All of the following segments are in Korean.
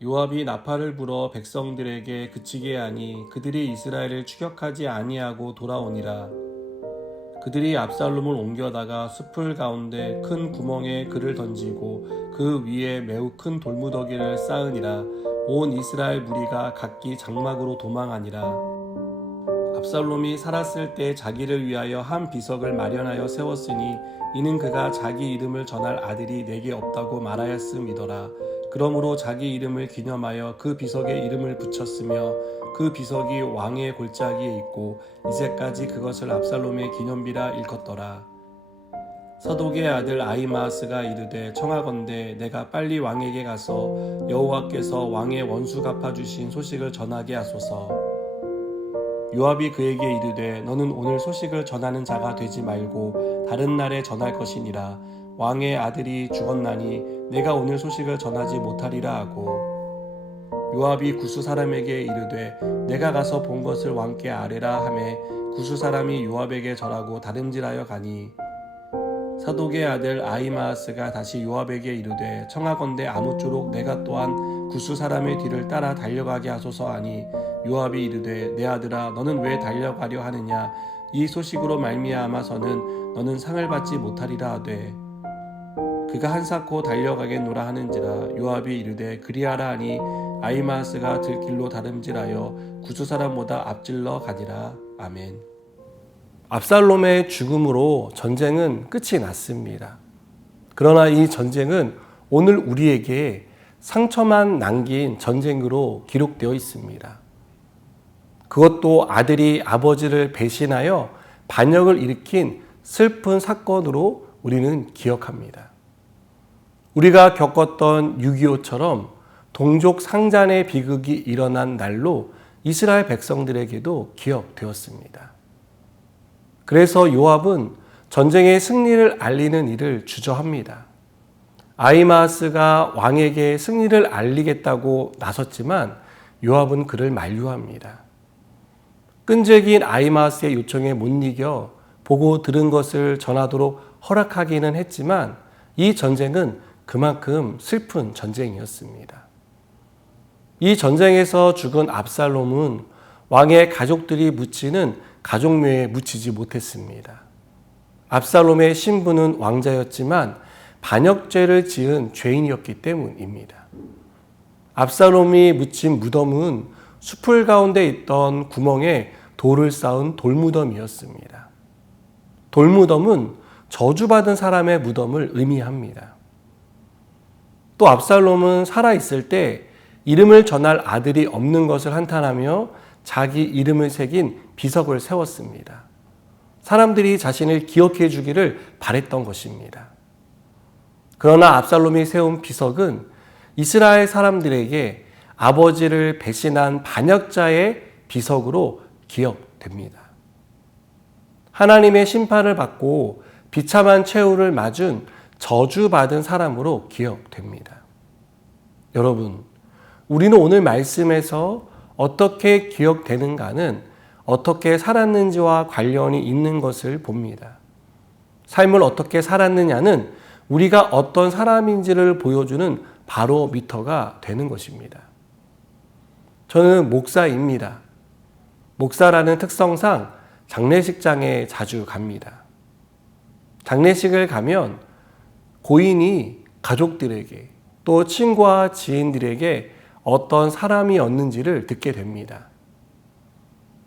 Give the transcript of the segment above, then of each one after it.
요압이 나팔을 불어 백성들에게 그치게 하니 그들이 이스라엘을 추격하지 아니하고 돌아오니라. 그들이 압살롬을 옮겨다가 숲을 가운데 큰 구멍에 그를 던지고 그 위에 매우 큰 돌무더기를 쌓으니라. 온 이스라엘 무리가 각기 장막으로 도망하니라. 압살롬이 살았을 때 자기를 위하여 한 비석을 마련하여 세웠으니 이는 그가 자기 이름을 전할 아들이 내게 없다고 말하였음이더라. 그러므로 자기 이름을 기념하여 그 비석에 이름을 붙였으며 그 비석이 왕의 골짜기에 있고 이제까지 그것을 압살롬의 기념비라 일컫더라. 사독의 아들 아히마아스가 이르되 청하건대 내가 빨리 왕에게 가서 여호와께서 왕의 원수 갚아주신 소식을 전하게 하소서. 요압이 그에게 이르되 너는 오늘 소식을 전하는 자가 되지 말고 다른 날에 전할 것이니라. 왕의 아들이 죽었나니 내가 오늘 소식을 전하지 못하리라 하고, 요압이 구스 사람에게 이르되 내가 가서 본 것을 왕께 아뢰라 하매 구스 사람이 요압에게 절하고 다름질하여 가니, 사독의 아들 아히마아스가 다시 요압에게 이르되 청하건대 아무쪼록 내가 또한 구스 사람의 뒤를 따라 달려가게 하소서 하니, 요압이 이르되 내 아들아 너는 왜 달려가려 하느냐. 이 소식으로 말미암아서는 너는 상을 받지 못하리라 하되, 그가 한사코 달려가겠노라 하는지라. 요압이 이르되 그리하라 하니 아히마아스가 들길로 다름질하여 구스 사람보다 앞질러 가니라. 아멘. 압살롬의 죽음으로 전쟁은 끝이 났습니다. 그러나 이 전쟁은 오늘 우리에게 상처만 남긴 전쟁으로 기록되어 있습니다. 그것도 아들이 아버지를 배신하여 반역을 일으킨 슬픈 사건으로 우리는 기억합니다. 우리가 겪었던 6.25처럼 동족 상잔의 비극이 일어난 날로 이스라엘 백성들에게도 기억되었습니다. 그래서 요압은 전쟁의 승리를 알리는 일을 주저합니다. 아히마아스가 왕에게 승리를 알리겠다고 나섰지만 요압은 그를 만류합니다. 끈질긴 아히마아스의 요청에 못 이겨 보고 들은 것을 전하도록 허락하기는 했지만 이 전쟁은 그만큼 슬픈 전쟁이었습니다. 이 전쟁에서 죽은 압살롬은 왕의 가족들이 묻히는 가족묘에 묻히지 못했습니다. 압살롬의 신부는 왕자였지만 반역죄를 지은 죄인이었기 때문입니다. 압살롬이 묻힌 무덤은 숲을 가운데 있던 구멍에 돌을 쌓은 돌무덤이었습니다. 돌무덤은 저주받은 사람의 무덤을 의미합니다. 또 압살롬은 살아있을 때 이름을 전할 아들이 없는 것을 한탄하며 자기 이름을 새긴 비석을 세웠습니다. 사람들이 자신을 기억해 주기를 바랬던 것입니다. 그러나 압살롬이 세운 비석은 이스라엘 사람들에게 아버지를 배신한 반역자의 비석으로 기억됩니다. 하나님의 심판을 받고 비참한 최후를 맞은 저주받은 사람으로 기억됩니다. 여러분, 우리는 오늘 말씀에서 어떻게 기억되는가는 어떻게 살았는지와 관련이 있는 것을 봅니다. 삶을 어떻게 살았느냐는 우리가 어떤 사람인지를 보여주는 바로미터가 되는 것입니다. 저는 목사입니다. 목사라는 특성상 장례식장에 자주 갑니다. 장례식을 가면 고인이 가족들에게 또 친구와 지인들에게 어떤 사람이었는지를 듣게 됩니다.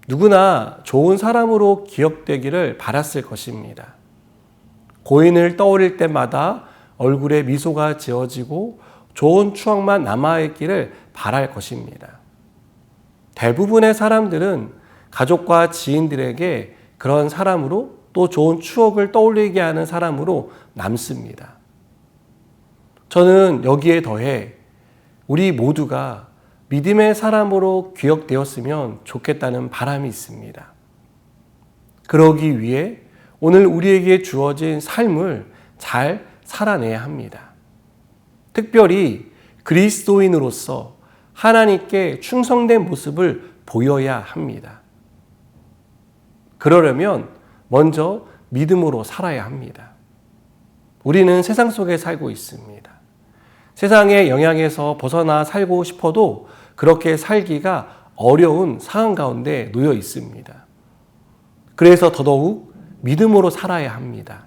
누구나 좋은 사람으로 기억되기를 바랐을 것입니다. 고인을 떠올릴 때마다 얼굴에 미소가 지어지고 좋은 추억만 남아있기를 바랄 것입니다. 대부분의 사람들은 가족과 지인들에게 그런 사람으로 또 좋은 추억을 떠올리게 하는 사람으로 남습니다. 저는 여기에 더해 우리 모두가 믿음의 사람으로 기억되었으면 좋겠다는 바람이 있습니다. 그러기 위해 오늘 우리에게 주어진 삶을 잘 살아내야 합니다. 특별히 그리스도인으로서 하나님께 충성된 모습을 보여야 합니다. 그러려면 먼저 믿음으로 살아야 합니다. 우리는 세상 속에 살고 있습니다. 세상의 영향에서 벗어나 살고 싶어도 그렇게 살기가 어려운 상황 가운데 놓여 있습니다. 그래서 더더욱 믿음으로 살아야 합니다.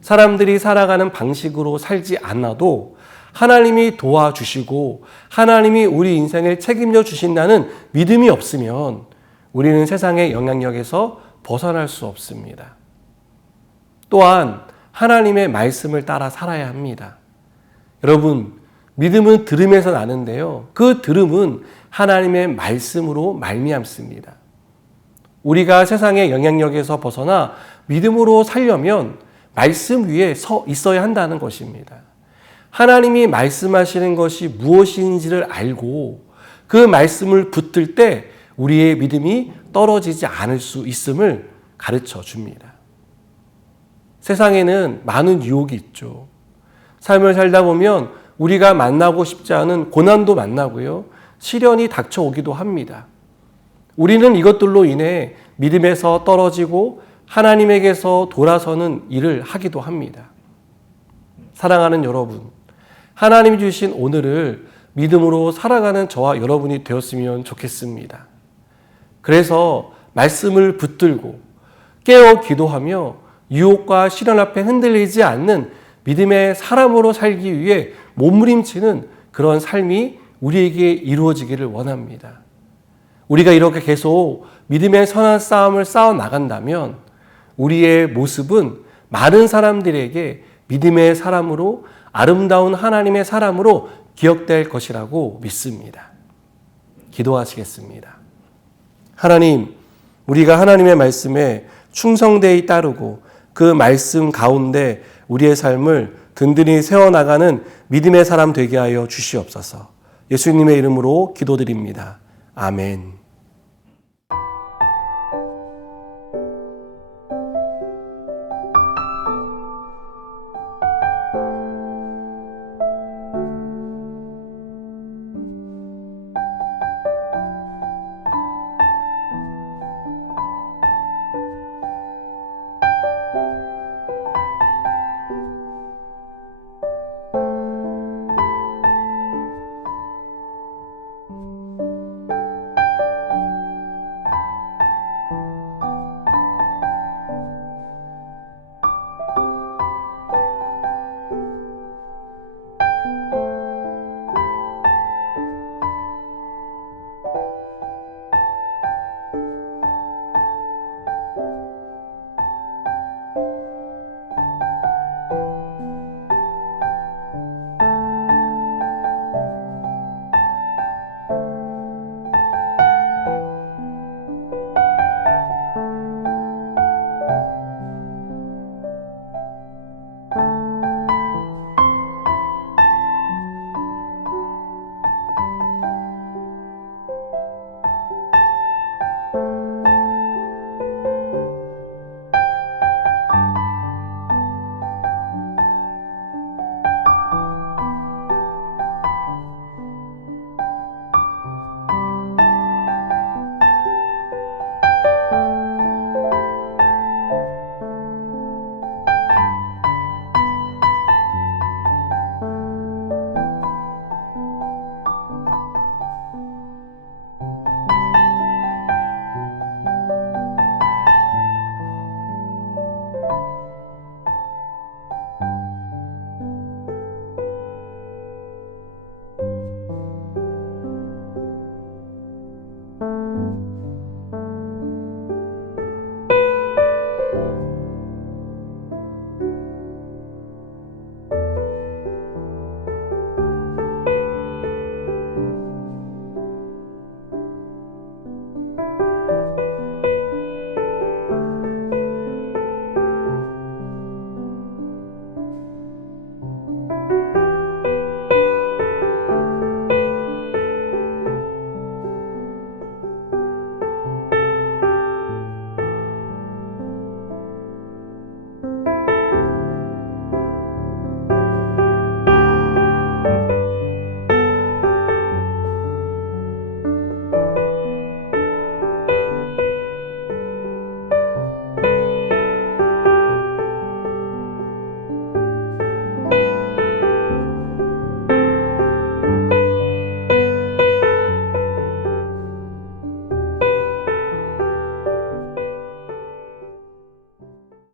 사람들이 살아가는 방식으로 살지 않아도 하나님이 도와주시고 하나님이 우리 인생을 책임져 주신다는 믿음이 없으면 우리는 세상의 영향력에서 벗어날 수 없습니다. 또한 하나님의 말씀을 따라 살아야 합니다. 여러분, 믿음은 들음에서 나는데요. 그 들음은 하나님의 말씀으로 말미암습니다. 우리가 세상의 영향력에서 벗어나 믿음으로 살려면 말씀 위에 서 있어야 한다는 것입니다. 하나님이 말씀하시는 것이 무엇인지를 알고 그 말씀을 붙들 때 우리의 믿음이 떨어지지 않을 수 있음을 가르쳐 줍니다. 세상에는 많은 유혹이 있죠. 삶을 살다 보면 우리가 만나고 싶지 않은 고난도 만나고요. 시련이 닥쳐오기도 합니다. 우리는 이것들로 인해 믿음에서 떨어지고 하나님에게서 돌아서는 일을 하기도 합니다. 사랑하는 여러분, 하나님이 주신 오늘을 믿음으로 살아가는 저와 여러분이 되었으면 좋겠습니다. 그래서 말씀을 붙들고 깨어 기도하며 유혹과 시련 앞에 흔들리지 않는 믿음의 사람으로 살기 위해 몸부림치는 그런 삶이 우리에게 이루어지기를 원합니다. 우리가 이렇게 계속 믿음의 선한 싸움을 싸워 나간다면 우리의 모습은 많은 사람들에게 믿음의 사람으로 아름다운 하나님의 사람으로 기억될 것이라고 믿습니다. 기도하시겠습니다. 하나님, 우리가 하나님의 말씀에 충성되이 따르고 그 말씀 가운데 우리의 삶을 든든히 세워나가는 믿음의 사람 되게 하여 주시옵소서. 예수님의 이름으로 기도드립니다. 아멘.